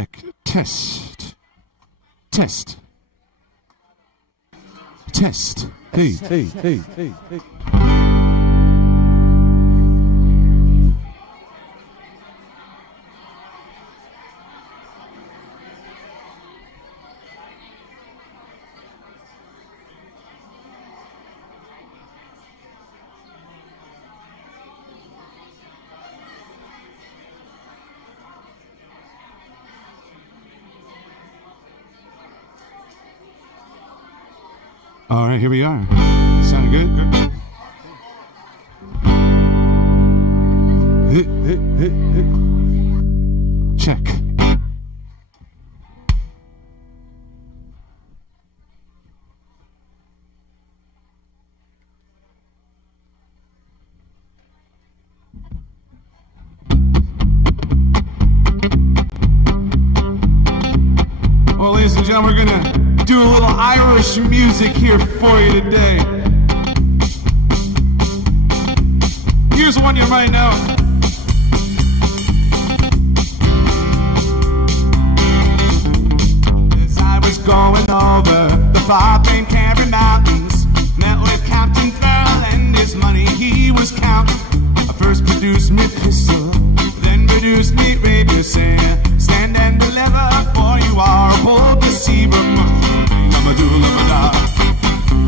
Check. Test. Test. Test. Hey, hey, hey, hey, hey. All right, here we are. Sound good? Hit, hit, hit, hit. Check. Well, ladies and gentlemen, we're gonna do a little Irish music here for you today. Here's one you might know. As I was going over the far famed Kerry Mountains, met with Captain Farrell and his money he was counting. I first produced me pistol, then produced me radio, saying, stand and deliver, for you are a bold deceiver.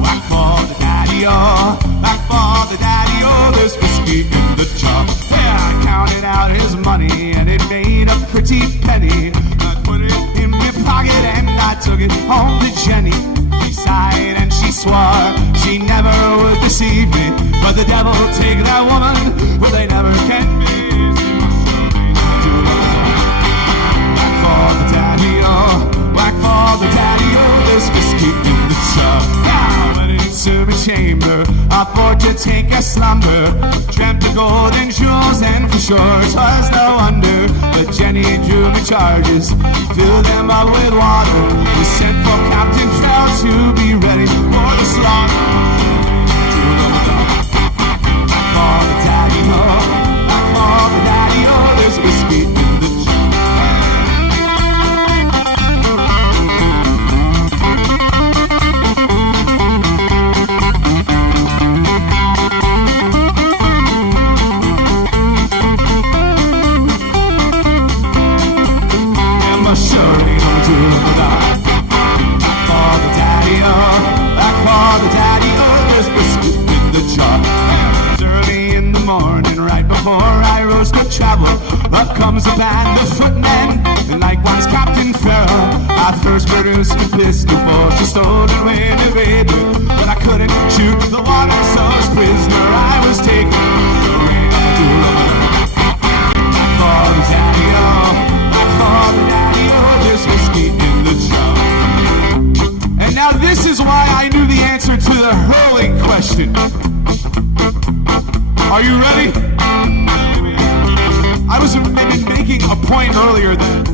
Whack for the daddy-o, whack for the daddy-o, there's whiskey in the jar. Well, I counted out his money and it made a pretty penny. I put it in my pocket and I took it home to Jenny. She sighed and she swore she never would deceive me, but the devil take that woman, well they never can be. Whack for the daddy-o, whack for the daddy-o, there's whiskey in the jar. Now went into my chamber, I thought to take a slumber, dreamt the golden jewels and for sure it was no wonder. But Jenny drew me charges, filled them up with water. We sent for Captain Farrell to be ready for the slaughter. Back for the daddy-o, back for the daddy-o, there's whiskey in the jar. Up comes a band of footmen, and likewise Captain Farrell. I first produced a pistol for she stole it away in the radio, but I couldn't shoot the water, so as prisoner I was taken. Back for the daddy-o, back for the daddy-o, there's whiskey in the jar. And now this is why I knew the answer to the hurling question. Are you ready? I was making a point earlier that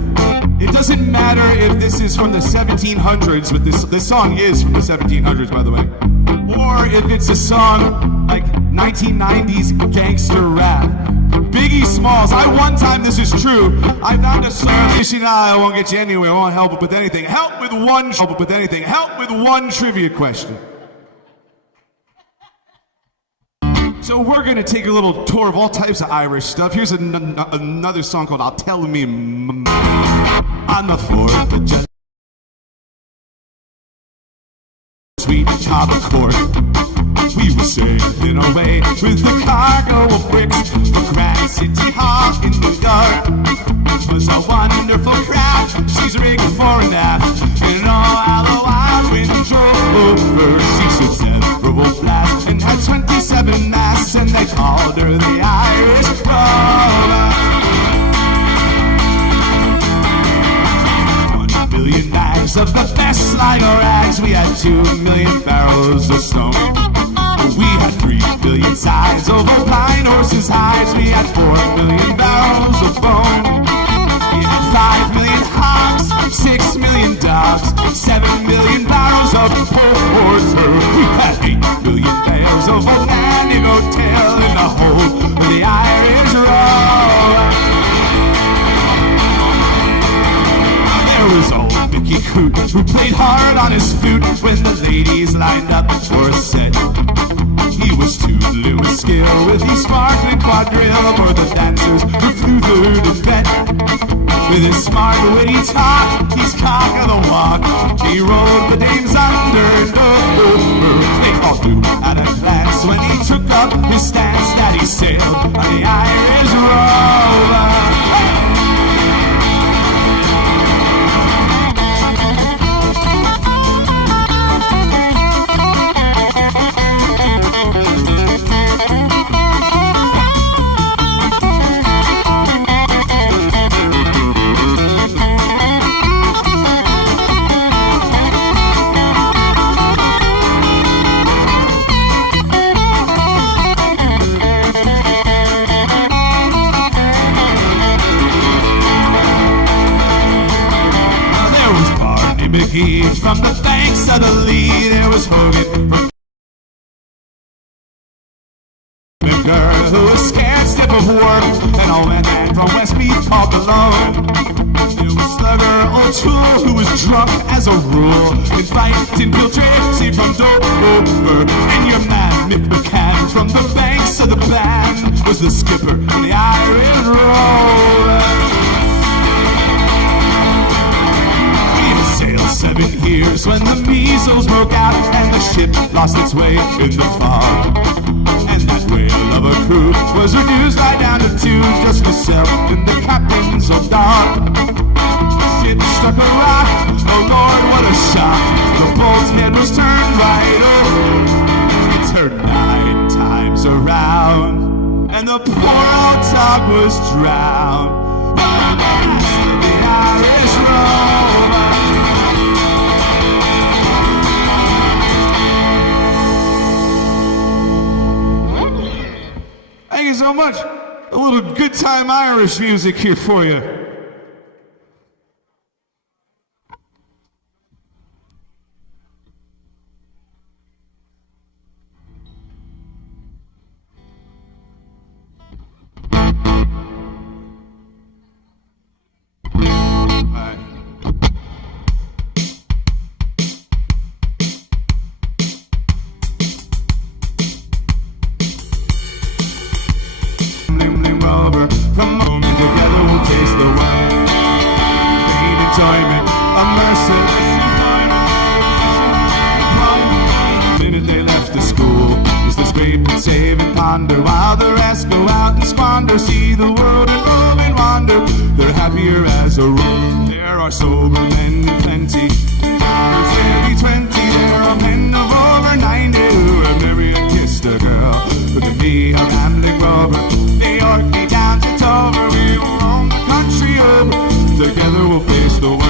it doesn't matter if this is from the 1700s, but this song is from the 1700s, by the way, or if it's a song like 1990s gangster rap. Biggie Smalls, one time, this is true, I found a song, I won't get you anywhere, I won't help with anything. Help with one trivia question. So we're going to take a little tour of all types of Irish stuff. Here's another song called I'll Tell Me on the 4th of July. Sweet Chapel Court, we were sailing away with the cargo of bricks from Grand City Hall in New York. It was a wonderful craft, she's rigged fore and aft, and all the wild wind drove over. She should several blasts and had 27 masts, and they called her the Irish Rover. 1 million bags of the best Sligo rags, we had 2 million barrels of stone. We had 3 billion sides over blind horses' hides, we had 4 million barrels of bone. We had 5 million hogs, 6 million dogs, 7 million barrels of porter. We had 8 million barrels of old Mandigo tail in the hold of the Irish Rover. Yankee coot who played hard on his flute when the ladies lined up for a set. He was too blue with skill with his sparkling quadrille for the dancers who flew third and bet. With his smart witty talk, he's cock of the walk. He rolled the dames under and over. They all knew at a glance when he took up his stance that he sailed on the Irish Rover. From the banks of the Lee, there was Hogan from the girl who was scared stiff of work, and old man from Westmeath called Malone. There was Slugger O'Toole, who was drunk as a rule, in fight in Piltracy from Dover. And your man Mick McCann from the banks of the band was the skipper in the Irish Rover. 7 years when the measles broke out and the ship lost its way in the fog. And that whale of a crew was reduced right down to 2, just myself and the captain's old dog. Shit struck a rock, oh Lord, what a shock. The boat's head was turned right over. It turned 9 times around, and the poor old dog was drowned. The Irish Rover. Thank you so much. A little good time Irish music here for you. From moment together we'll taste the wine. Pain, enjoyment, a merciless enjoyment. The minute they left the school, is the scrape and save and ponder, while the rest go out and squander, see the world and roam and wander. They're happier as a rule. There are sober men in plenty. There's barely 20. There are men of over 90 who have married and kissed a girl. Look at me, a rambling rover. New York, me down to Dover. We will roam the country over. Together we'll face the world.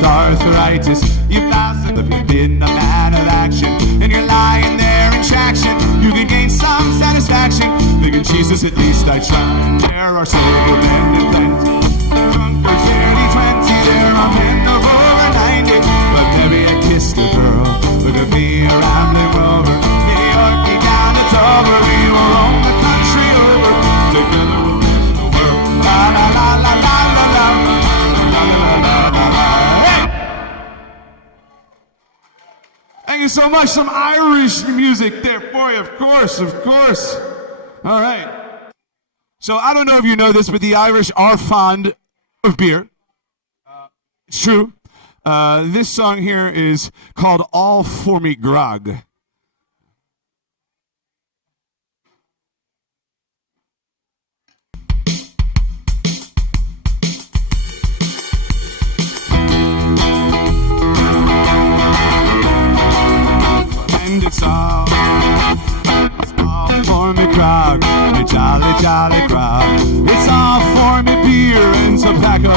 Arthritis, you've lost it if you've been a man of action, and you're lying there in traction. You can gain some satisfaction, thinking Jesus, at least I tried. There are sober men in plenty, drunkards barely 20. There are men of over 90, but maybe I kissed a girl. Look at me, a rambling rover. New York, me down to Dover. We will roam the country over. Together we'll win the world. La la la la la la la la la la la la. Thank you so much. Some Irish music there for you, of course, of course. All right. So I don't know if you know this, but the Irish are fond of beer. It's true. This song here is called All For Me Grog. It's all for me grog, my jolly, jolly grog. It's all for me beer and tobacco.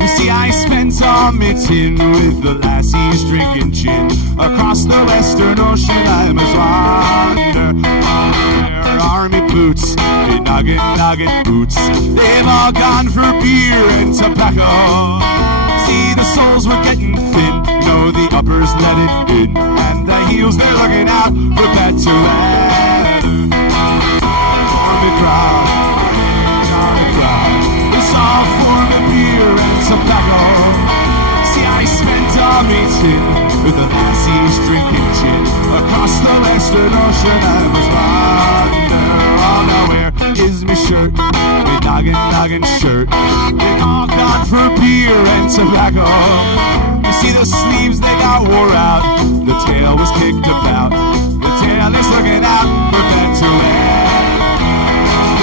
You see, I spent a mitten with the lassies drinking gin. Across the western ocean I must wander. Their army boots, they noggin boots. They've all gone for beer and tobacco. See, the soles were getting thin, you know, the uppers let it in, and the heels, they're looking out for better weather. Army crowd, it's all for the beer and tobacco. See, I spent a meeting with the lassies drinking gin. Across the western ocean I was wander. Oh, now where is my shirt? My noggin shirt. They all gone for beer and tobacco. You see, the sleeves, they got wore out. The tail was kicked about. The tail is looking out for better weather.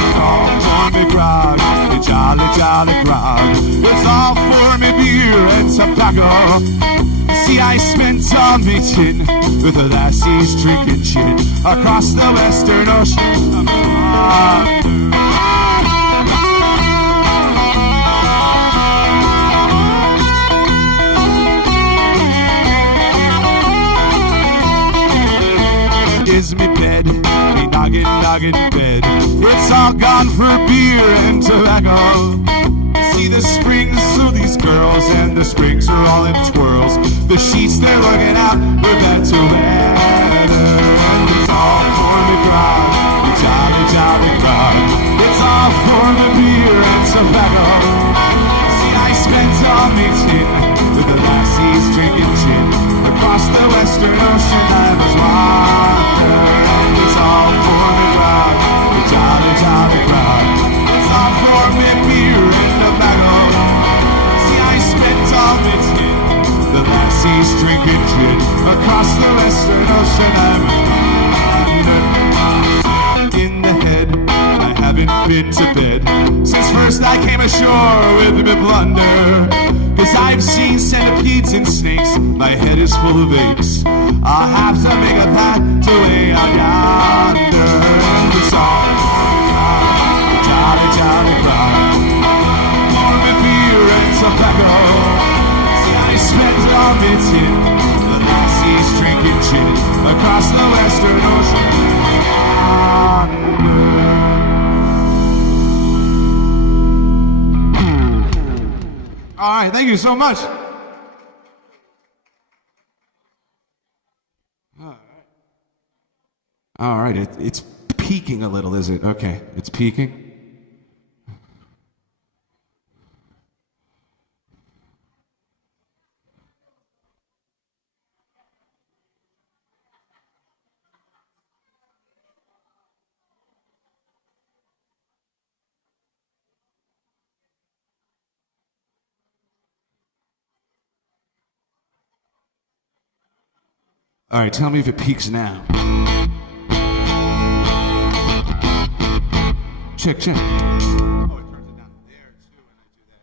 It's all for me crowd, the jolly crowd. It's all for me beer and tobacco. See, I spent a meeting with the lassies drinking gin. Across the western ocean is me bed, me noggin bed. It's all gone for beer and tobacco. See, the springs of these girls and the springs are all in twirls. The sheets, they're looking out for better weather. And it's all for the crowd, the jolly crowd. It's all for the beer and tobacco. See, I spent a meeting with the lassies drinking gin. Across the western ocean I was wander. And it's all for the crowd, the jolly crowd. It's all for me beer and tobacco. See, I spent all meeting the lassies drinking gin. Across the western ocean I was wander. In the head, I haven't been to bed since first I came ashore with me blunder. Cause I've seen centipedes and snakes, my head is full of aches. I'll have to make a path to way out yonder. The song, the jolly crowd, more with beer and tobacco. See, I spent all meeting the lassies drinking gin. Across the western ocean yonder. All right, thank you so much. All right, it's peaking a little, is it? Okay, it's peaking. All right, tell me if it peaks now. Check. Oh, it turns it down there too when I do that.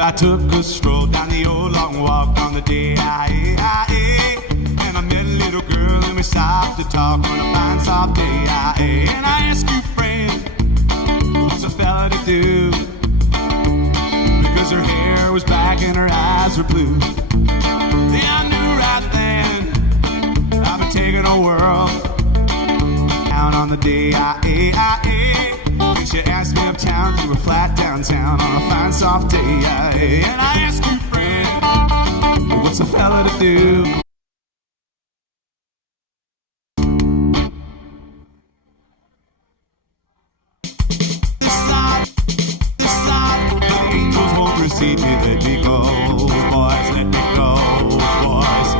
I took a stroll down the old long walk on the D-I-A, and I met a little girl and we stopped to talk on a fine soft day. And I asked you, friend, what's a fella to do? Because her hair was black and her eyes were blue. Then I knew right then I've been taking a whirl down on the D-I-A. She asked me uptown through a flat downtown on a fine soft day. And I asked you, friend, what's a fella to do? This side, the angels won't receive me. Let me go, boys, let me go, boys.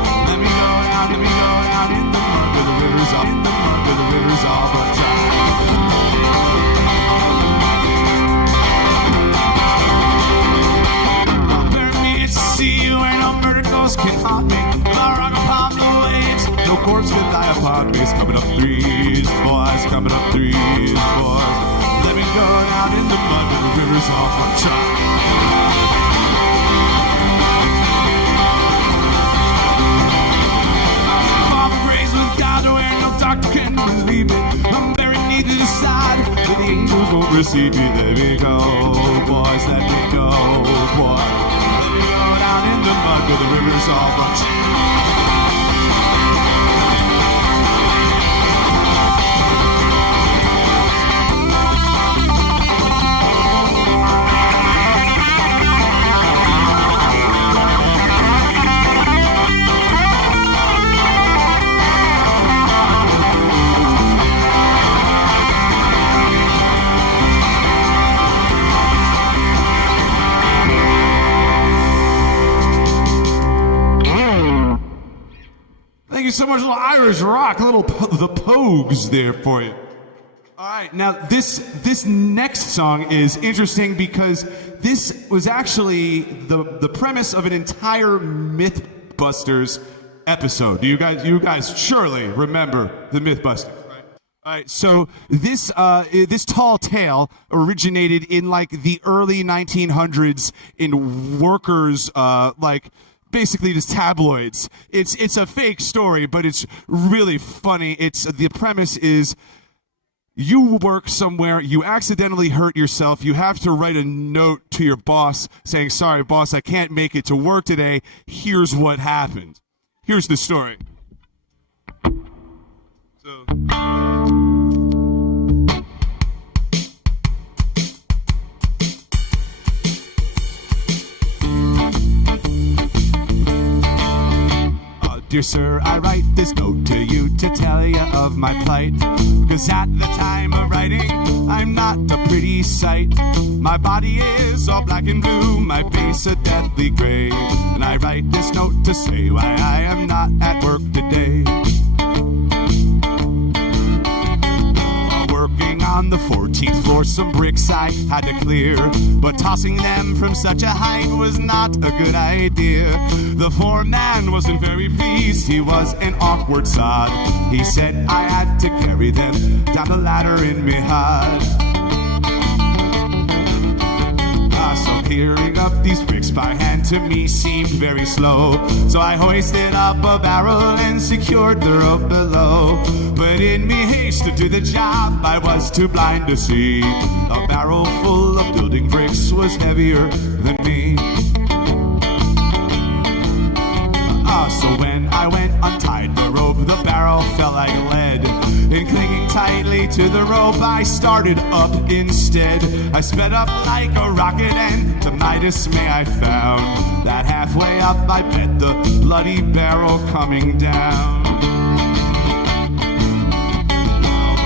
corpse that lie upon me is coming up threes, boys, coming up threes, boys. Let me go down in the mud where the river's all for Chuck. Doctor can believe me. I'm buried neat to the side, but the angels won't receive me. Let me go, boys, let me go, boys. Let me go down in the mud where the river's all bunch. Thank you so much, little Irish rock, little the Pogues there for you. All right, now this next song is interesting because this was actually the premise of an entire Mythbusters episode. You guys surely remember the Mythbusters, right? All right, so this tall tale originated in like the early 1900s in workers basically just tabloids. It's a fake story, but it's really funny. The premise is you work somewhere, you accidentally hurt yourself, you have to write a note to your boss saying, sorry boss, I can't make it to work today, here's what happened. Here's the story. Dear sir, I write this note to you to tell you of my plight. Cause at the time of writing, I'm not a pretty sight. My body is all black and blue, my face a deathly gray. And I write this note to say why I am not at work today. Working on the 14th floor, some bricks I had to clear, but tossing them from such a height was not a good idea. The foreman wasn't very pleased, he was an awkward sod. He said I had to carry them down the ladder in me hod. So clearing up these bricks by hand to me seemed very slow. So I hoisted up a barrel and secured the rope below. But in me haste to do the job, I was too blind to see a barrel full of building bricks was heavier than me. So when I went untied the rope, the barrel felt like lead. And clinging tightly to the rope, I started up instead. I sped up like a rocket, and to my dismay I found that halfway up I met the bloody barrel coming down.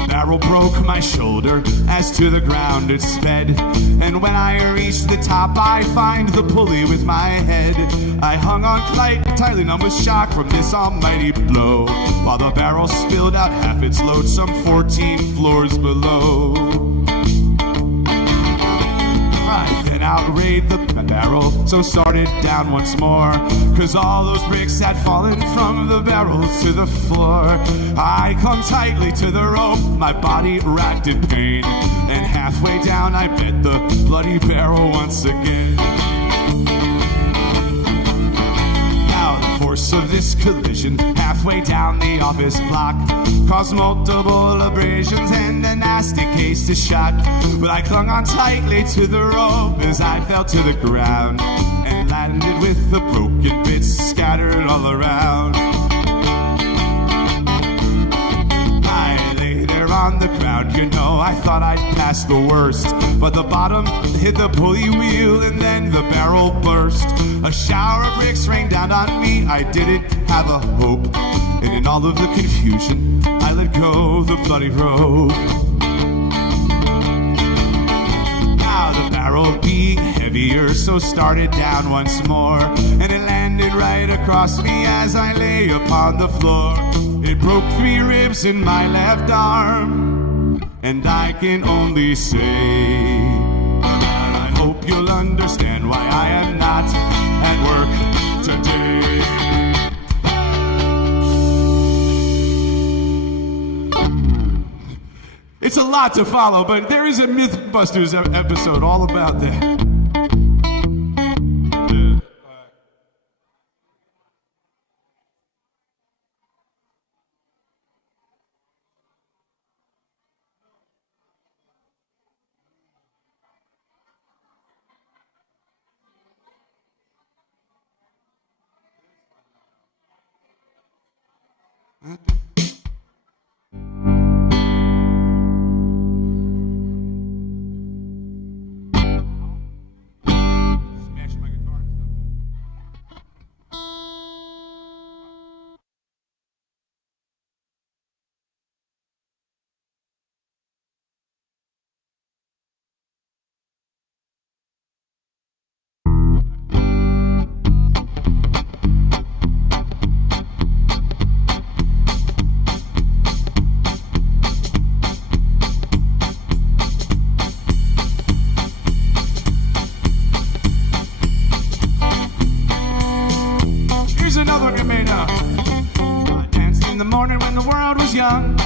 Barrel broke my shoulder, as to the ground it sped. And when I reached the top, I find the pulley with my head. I hung on tightly numb with shock from this almighty blow, while the barrel spilled out half its load some 14 floors below. I then outraid the barrel, so started down once more, cause all those bricks had fallen from the barrel to the floor. I clung tightly to the rope, my body racked in pain, and halfway down I met the bloody barrel once again. Force of this collision halfway down the office block caused multiple abrasions and a nasty case of shock. But I clung on tightly to the rope as I fell to the ground and landed with the broken bits scattered all around. I lay there on the ground, you know, I thought I'd passed the worst, but the bottom hit the pulley wheel and then the barrel burst. A shower of bricks rained down on me, I didn't have a hope, and in all of the confusion, I let go the bloody rope. Now the barrel being heavier, so started down once more, and it landed right across me as I lay upon the floor. It broke 3 ribs in my left arm, and I can only say that I hope you'll understand why I am not at work today. It's a lot to follow, but there is a Mythbusters episode all about that.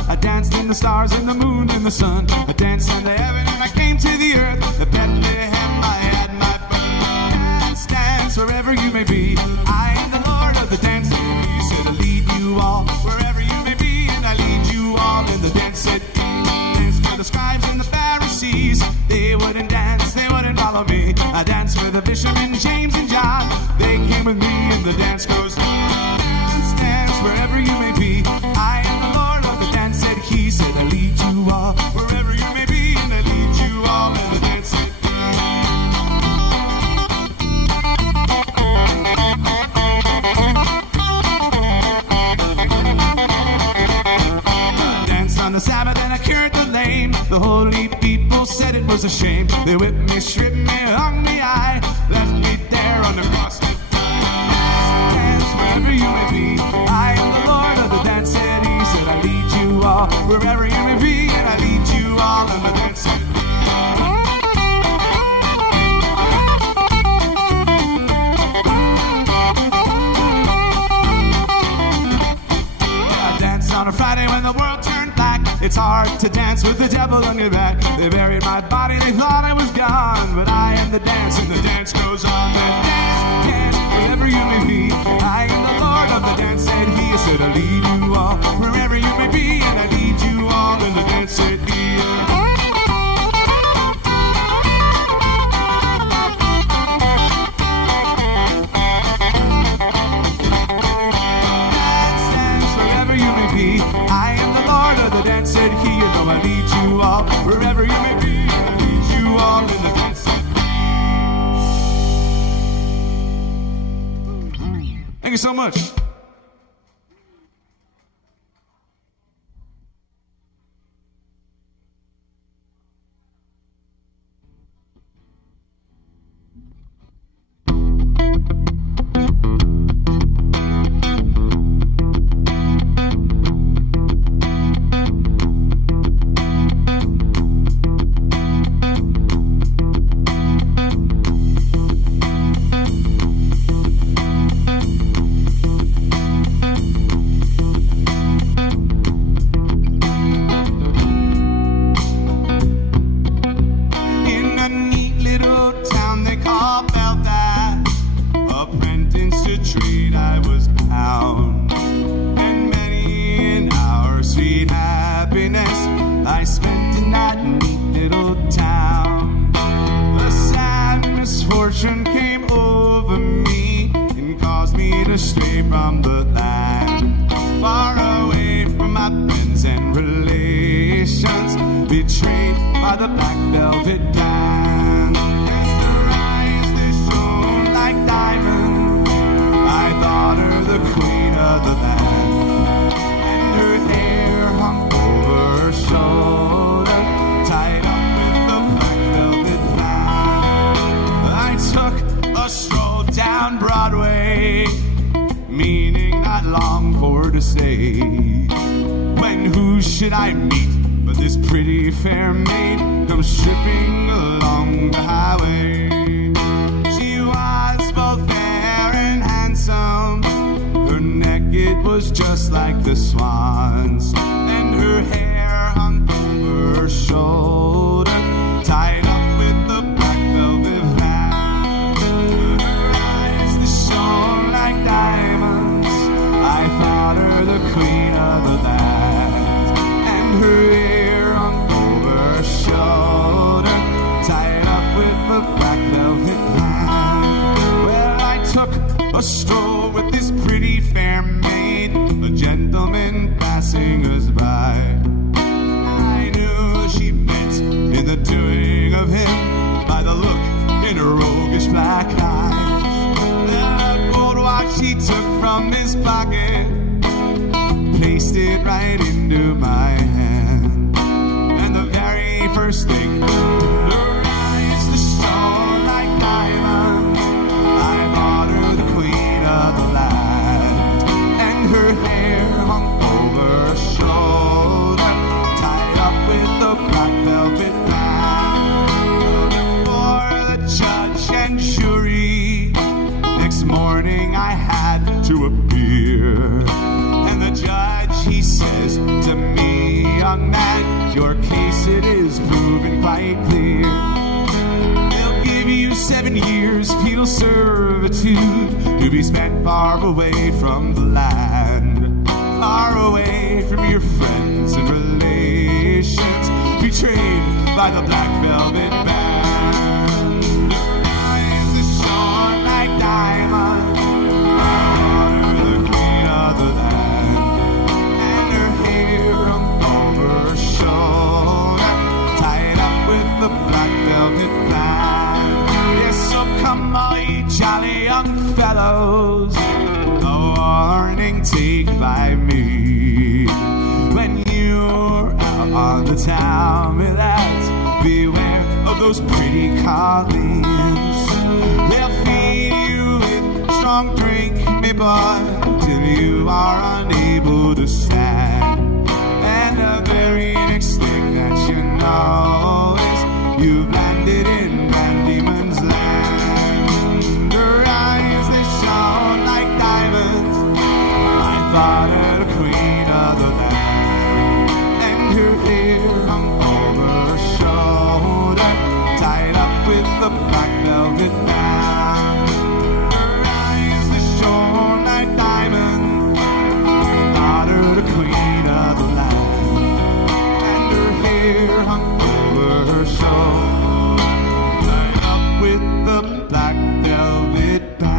I danced in the stars and the moon and the sun. I danced in the heaven and I came to the earth. At Bethlehem I had my birth. Dance, dance, wherever you may be. I am the Lord of the dance. He said I lead you all wherever you may be, and I lead you all in the dance. Dance for the scribes and the Pharisees. They wouldn't dance, they wouldn't follow me. I danced for the fishermen, James and John. They came with me and the dance goes on. Dance, dance, wherever you may be. I am the Lord of the dance. He said I lead you all wherever you may be, and I lead you all in the dance. I danced on the Sabbath and I cured the lame. The holy people said it was a shame. They whipped me, stripped me, hung me high, left me there on the cross. Dance wherever you may be. I am the Lord of the dance. He said I lead you all wherever you may be, and I lead you all in the dance. I danced on a Friday when the world turned black. It's hard to dance with the devil on your back. They buried my body, they thought I was gone, but I am the dance, and the dance goes on. Dance, dance, wherever you may be. I am the Lord of the dance, said he. Said I lead you all wherever you may be, and I lead you all in the dance, said he. Dance, dance, wherever you may be. I am the Lord of the dance, said he. You know I lead you all wherever you may be, and I lead you all in the dance, said he. Thank you so much. Just like the swans, and her hair hung over her shoulders. shoulder, tied up with the black velvet band. Her eyes that shone like diamonds, I thought her the queen of the land. And her hair hung over her shoulder, tied up with the black velvet band. Well, I took a stroll with this pretty fair maid, a gentleman passing us by. I knew she meant in the doing of him by the look in her roguish black eyes. And a gold watch she took from his pocket, placed it right into my hand. And the very first thing, her eyes that shone like diamonds, I thought her the queen of the land. And her hair hung over her shoulder, tied up with the black velvet band. Before the judge and jury, next morning I had to appear. And the judge, he says to me, young man, your case it is proven quite clear. They'll give you 7 years penal servitude to be spent far away from the land, far away from your friends and relations, betrayed by the black velvet band. Eyes that shone like diamonds, the queen of the land. And her hair hung over her shoulder, tied up with the black velvet band. Yes, so come all ye jolly young fellows, a warning take by me. When you're out on the town with that, beware of those pretty colleens. They'll feed you with strong drink, me boy, till you are unable to stand. And the very next thing that you know is you've landed in Van Diemen's land. Her eyes, they shone like diamonds, I thought her the queen of the land. And her hair hung over her shoulder, tied up with the black velvet band. Her eyes, they shone like diamonds, I thought her the queen of the land. And her hair hung over her shoulder, tied up with the black velvet band.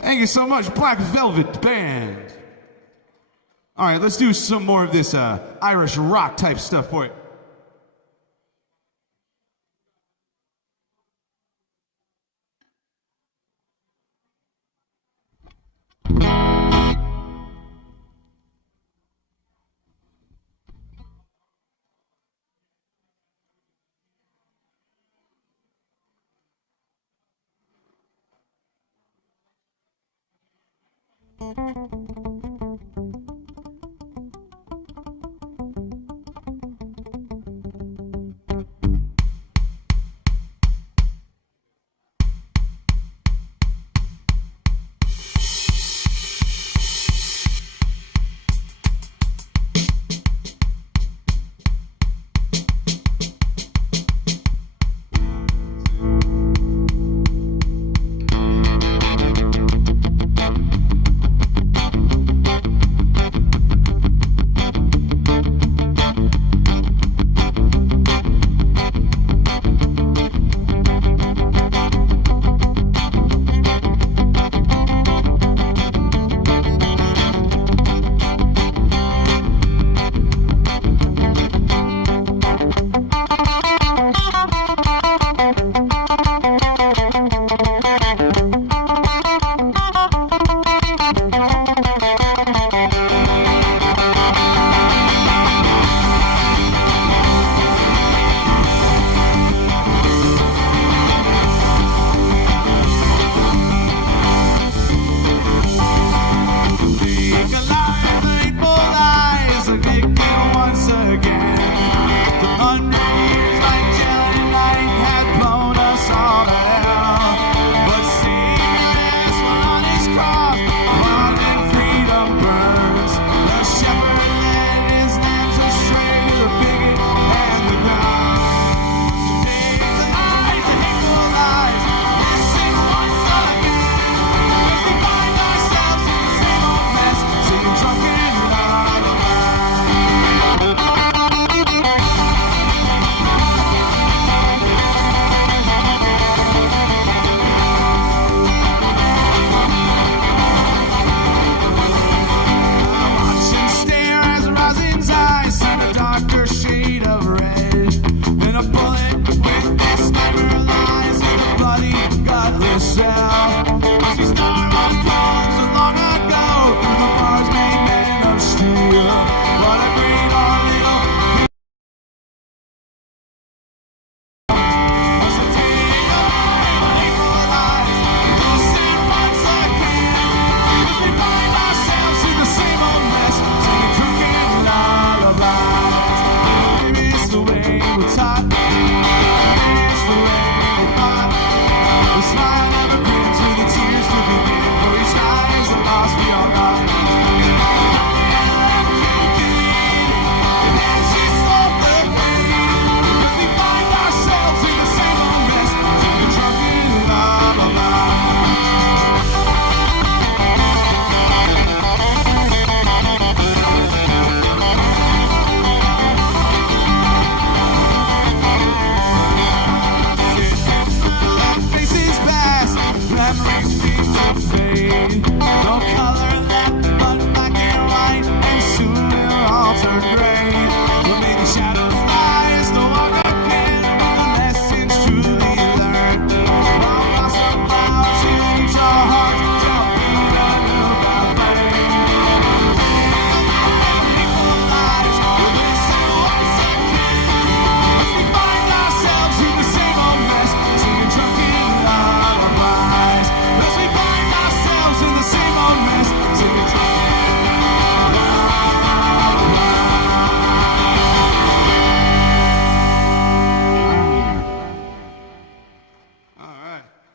Thank you so much, Black Velvet Band. All right, let's do some more of this Irish rock type stuff for you. shade of red. And a bullet with this never lies in a bloody, godless cell. As we start on cars so long ago, through the bars made men of steel. What a great our little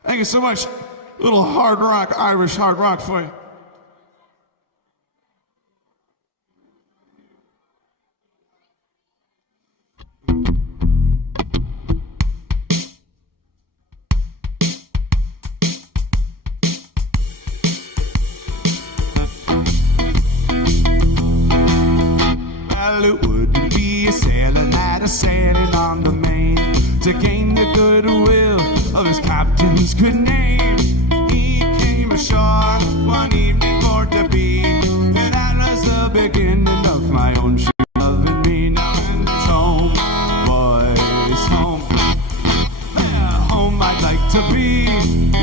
Thank you so much. A little hard rock, Irish hard rock for you. Well, it wouldn't be a sailor lad a sailing on the main to gain the goodwill of his captain's good name. He came ashore one evening for to be, and that was the beginning of my own true love and me. Now and it's home, boys, home. Yeah, home I'd like to be,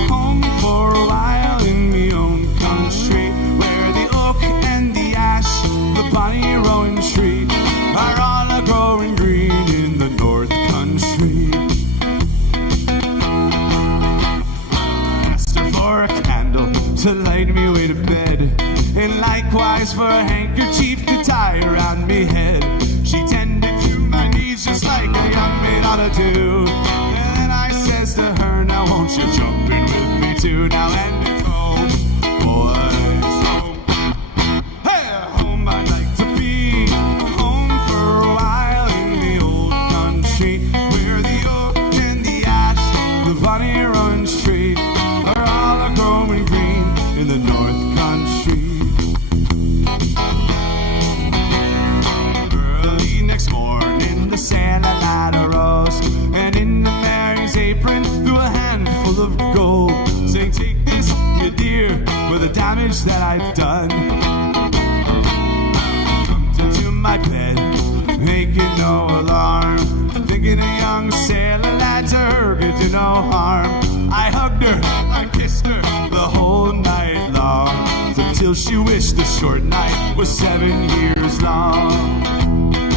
home for a while in me own country, where the oak and the ash, the bonny rowan tree, are all a-growing green in the north country. For a candle to light me way to bed, and likewise for a handkerchief to tie around me head. She tended to my needs just like a young maid ought to do. And then I says to her, now won't you jump in with me too? Now and it's home, boys, home. Hey, home I'd like to be, home for a while in the old country, where the oak and the ash, the bonny rowan tree, are all growing green in the north country. Early next morning the sailor lad arose, and in the Mary's apron threw a handful of gold, saying, take this, you dear, for the damage that I've done. Jumped into my bed, making no alarm, thinking a young sailor lad to her could do no harm. I hugged her, I kissed her the whole night long, until she wished the short night was 7 years long.